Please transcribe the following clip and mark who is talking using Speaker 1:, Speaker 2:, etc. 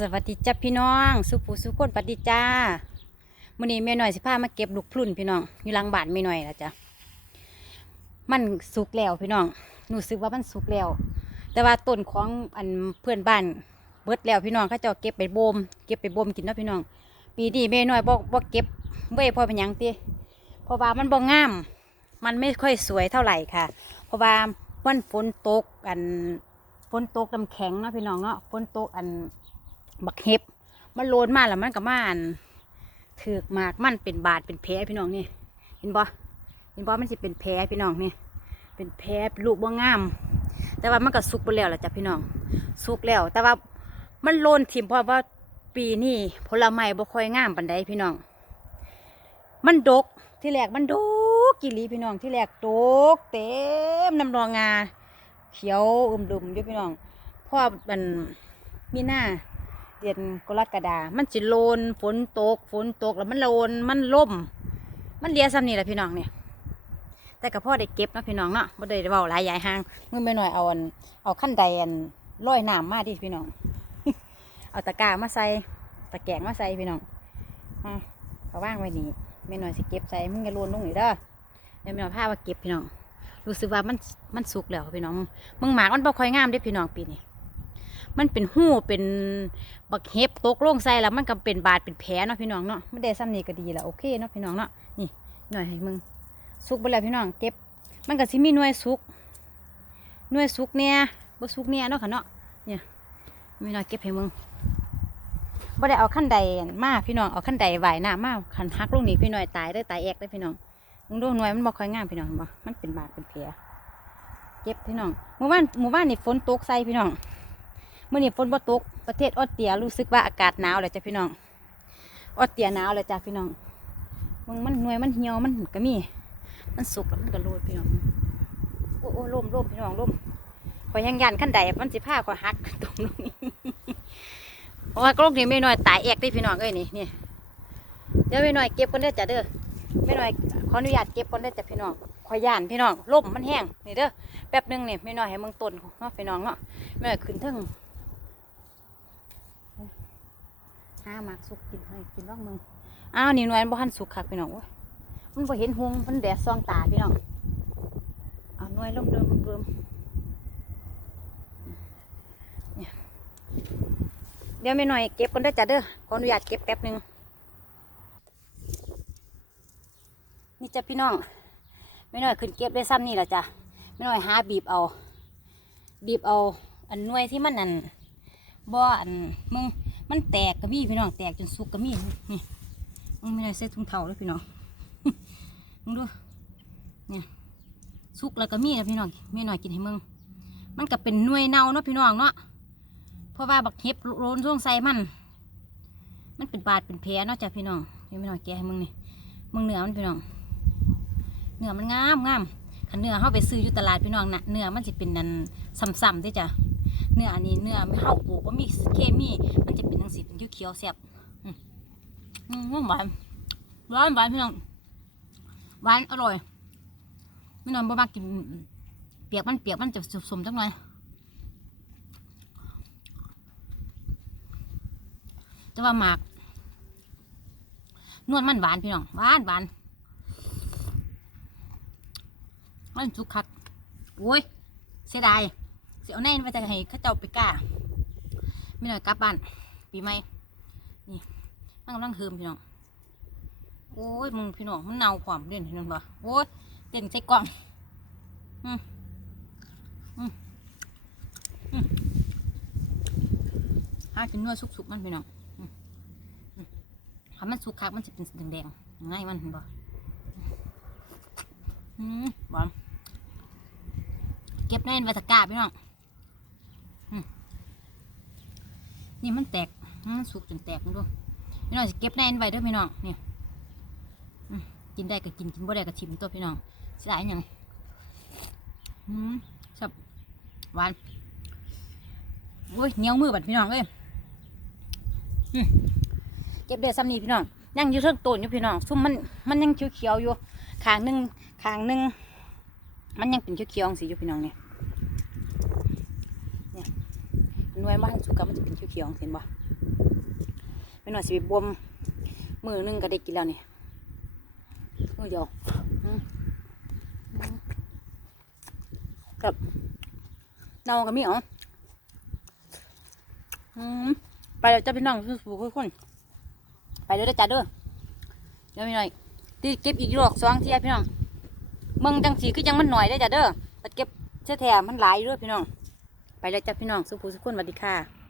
Speaker 1: สวัสดีจ้าพี่น้อง สุปูสุคนปฏิจ้ามื้อนี้แม่หน่อยสิพามาเก็บลูกพลุ่นพี่น้องอยู่หลังบ้านแม่หน่อยละจ้ะมันสุกแล้วพี่น้องหนูสึกว่ามันสุกแล้ว แต่ว่าต้นของอันเพื่อนบ้านเบิดแล้วพี่น้องเขาเจ้าเก็บไปบ่มเก็บไปบ่มกินเนาะพี่น้อง ปีนี้แม่หน่อยบ่บ่เก็บเว้ยพอเป็นยังติเพราะว่ามันบ่งาม มันไม่ค่อยสวยเท่าไหร่ค่ะ เพราะว่ามันฝนตกอันฝนตกน้ำแข็งเนาะพี่น้องเนาะฝนตกอัน บักเห็บ มันโลนมาแล้วมันก็มาอันถือกมากมันเป็นบาดเป็นแผลพี่น้องนี่เห็นบ่เห็นบ่มันสิเป็นแผลพี่น้องนี่เป็นแผลลูกบ่งาม แต่ว่ามันก็สุกไปแล้วล่ะจ้ะพี่น้อง สุกแล้ว แต่ว่ามันโลนทิมเพราะว่าปีนี้ผลไม้บ่ค่อยงามปานใดพี่น้อง มันดกที่แรกมันดกกิลีพี่น้องที่แรกดกเต็มน้ำรองงา เขียวอึมดุมอยู่พี่น้องเพราะว่ามันมีหน้า เดือนกรกฎามันจิโลนฝนตกฝนตกแล้วมันโลนมันล่ม มันเลียซ้ำนี่แหละพี่น้องเนี่ยแต่กับพ่อได้เก็บนะพี่น้องเนาะบ่ได้เว้าหลายใหญ่ห้างเมื่อไม่หน่อยเอาอันเอาขั้นใดอันร้อยน้ำมาดิพี่น้อง เอาตะกร้ามาใส่ตะแกรงมาใส่พี่น้องเอาว่างไว้นี่ไม่หน่อยสิเก็บใส่มึงอย่าโลนลงนี่เด้อเดี๋ยวไม่หน่อยพาว่าเก็บพี่น้องรู้สึกว่ามันมันสุกแล้วพี่น้องมึงหมากมันบ่ค่อยงามเด้พี่น้องปีนี้ มันเป็นหู้เป็นบักเห็บตกลงใส่แล้วมันก็เป็นบาดเป็นแผลเนาะพี่น้องเนาะไม่ได้ซ้ำนี่ก็ดีแล้วโอเคเนาะพี่น้องเนาะนี่หน่อยให้มึงสุกไปแล้วพี่น้องเก็บ มันก็สิมีหน่วยสุกหน่วยสุกเนี่ยบ่สุกเนี่ยเนาะค่ะเนาะเนี่ยมีหน่อยเก็บให้มึงบ่ได้เอาขั้นใดมาพี่น้องเอาขั้นใดไหวหน้ามาขันหักลงนี่พี่น้อยตายได้ตายแอกได้พี่น้องมึงดูหน่วยมันบ่ค่อยงามพี่น้องบ่มันเป็นบาดเป็นแผลเก็บพี่น้องหมู่บ้านหมู่บ้านนี่ฝนตกใส่พี่น้อง มื่อนี้ฝนบ่ตกประเทศออสเตรียรู้สึกว่าอากาศหนาวเลยจ้ะพี่น้องออสเตรียหนาวเลยจ้ะพี่น้องมึงมันหน่วยมันเหี่ยวมันก็มี มันสุกแล้วมันก็โรยพี่น้องโอ้โอ้ล่มล่มพี่น้องล่มขอยยังยันขั้นใดมันสิผ้าขอยหักตรงนี้เพราะว่ากล้องนี้ไม่น้อยตายแอกได้พี่น้องเอ้ยนี่นี่เดี๋ยวไม่น้อยเก็บคนเด้จ้ะเด้อไม่น้อยขออนุญาตเก็บคนเด้จ้ะพี่น้องขอยย่านพี่น้องล่มมันแห้งนี่เด้อแป๊บหนึงนี่ไม่น้อยให้มึงต้นเนาะพี่น้องเนาะไม่น้อยขึ้นทึง ห้ามักสุกกินให้กินร่องมึงอ้าวนี่หน่วยบ่ทันสุกคักพี่น้องโอ้ยมันบ่เห็นหงมันแดดซองตาพี่น้องเอาหน่วยลมเดิมเดิมเนี่ยเดี๋ยวไม่หน่อยเก็บกันได้จ้ะเด้อขออนุญาตเก็บแป๊บหนึงนี่จ้ะพี่น้องไม่น้อยขึ้นเก็บได้ซ้ำนี่แหละจ้ะไม่น้อยหาบีบเอา บีบเอา อันหน่วยที่มันนั่นบ่อันมึง มันแตกก็มีพี่น้องแตกจนสุกก็มีนี่มึงไม่ได้ใส่ถุงเท้าเลยพี่น้องมึงดูเนี่ยสุกแล้วก็มีนะพี่น้องมีหน่อยกินให้มึงมันก็เป็นหน่วยเน่าเนาะพี่น้องเนาะเพราะว่าบักเห็บโรนช่วงใส่มัน มันเป็นบาดเป็นแผลเนาะจ้ะพี่น้องเดี๋ยวพี่น้องแกให้มึงนี่มึงเนื้อมันพี่น้องเนื้อมันงามงามขันเนื้อเข้าไปซื้ออยู่ตลาดพี่น้องนะเนื้อมันจะเป็นนันซ้ำๆด้จ้ะ เนื้ออันนี้เนื้อไม่เข้าปลูกว่ามีเคมีมันจะเป็นทังสีเป็นเขียวๆแซ่บอืมหวานหวานหวานพี่น้องหวานอร่อยพี่น้องบ่มากกินเปียกมันเปียกมันจะสมๆจังหน่อยจะว่าหมากนวลมันหวานพี่น้องหวานหวานมันสุกคักโอ้ยเสียดาย เสียวแน่นว่าจะให้ข้าเจ้าไปกล้าไม่หน่อยกลับบ้านปีใหม่นี่มันกำลังเฮิมพี่น้องโอ้ยมึงพี่น้องมันเน่าความเด่นพี่น้องบ่โอ้ยเด่นใส่กล่องอืมอืมอืมหากินนื้อสุกๆมันพี่น้องข้ามันสุกคักมันจะเป็นแดงๆง่ายมันเห็นบ่อืมบอมเก็บแน่นไว้ตะกร้าพี่น้อง นี่มันแตกมันสุกจนแตกมึงดูพี่น้องเก็บแน่นไว้เด้วยพี่น้องนี่กินได้ก็กินกินบ่ได้ก็ชิมตัวพี่น้องเสียดายยังอืมชับหวานโอ้ยเหนียวมือบัดพี่น้องเอ้ยเก็บได้ซ้ำนี่พี่น้องยังอยู่เทิงต้นอยู่พี่น้องซุ่มมันมันยังเขียวๆอยู่ขางหนึ่งขางหนึ่งมันยังเป็นเขียวๆสีอยู่พี่น้องเนี่ยเนี่ยหน่วยมันสุกกับมันจะเป็นเขียวๆเห็นบ่ไม่หน่อยสิไปบ่มมือหนึงก็ได้กินแล้วนี่มือเดียวกับเนาก็มีเหรอไปแล้วจ้าพี่น้องสู้ๆทุกคนไปเลยเด้อจ้าเด้อเดี๋ยวพี่หน่อยตีเก็บอีกรอบสองเที่ยพี่น้องเมืองจังสีคือยังมันหน่อยได้จ้าเด้อแต่เก็บเสื้อแถมมันหลายด้อพี่น้อง แล้วจ้าพี่น้องสุภูสุขุนสวัสดีค่ะ